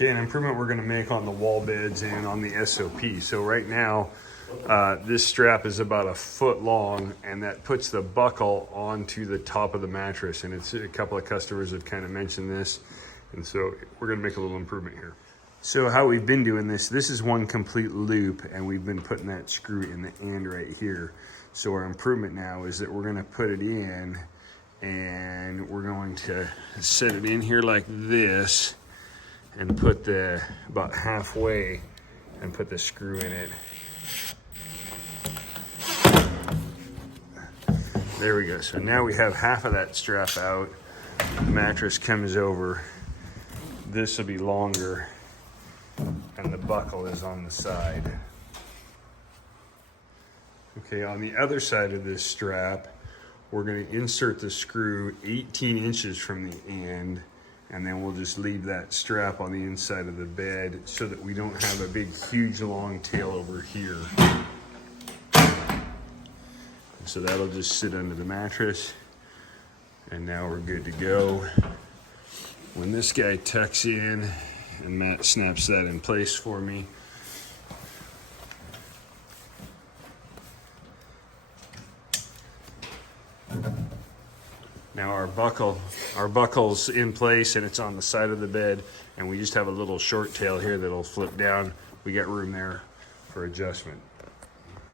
Okay, an improvement we're gonna make on the wall beds and on the SOP. So right now, this strap is about a foot long, and that puts the buckle onto the top of the mattress. And it's a couple of customers have kind of mentioned this. And so we're gonna make a little improvement here. So how we've been doing this is one complete loop, and we've been putting that screw in the end right here. So our improvement now is that we're gonna put it in, and we're going to set it in here like this, and put the about halfway and put the screw in it. There we go. So now we have half of that strap out. The mattress comes over. This will be longer, and the buckle is on the side. Okay, on the other side of this strap, we're going to insert the screw 18 inches from the end, and then we'll just leave that strap on the inside of the bed so that we don't have a big, huge, long tail over here. So that'll just sit under the mattress, and now we're good to go. When this guy tucks in, and Matt snaps that in place for me, now our buckle's in place, and it's on the side of the bed, and we just have a little short tail here that'll flip down. We got room there for adjustment.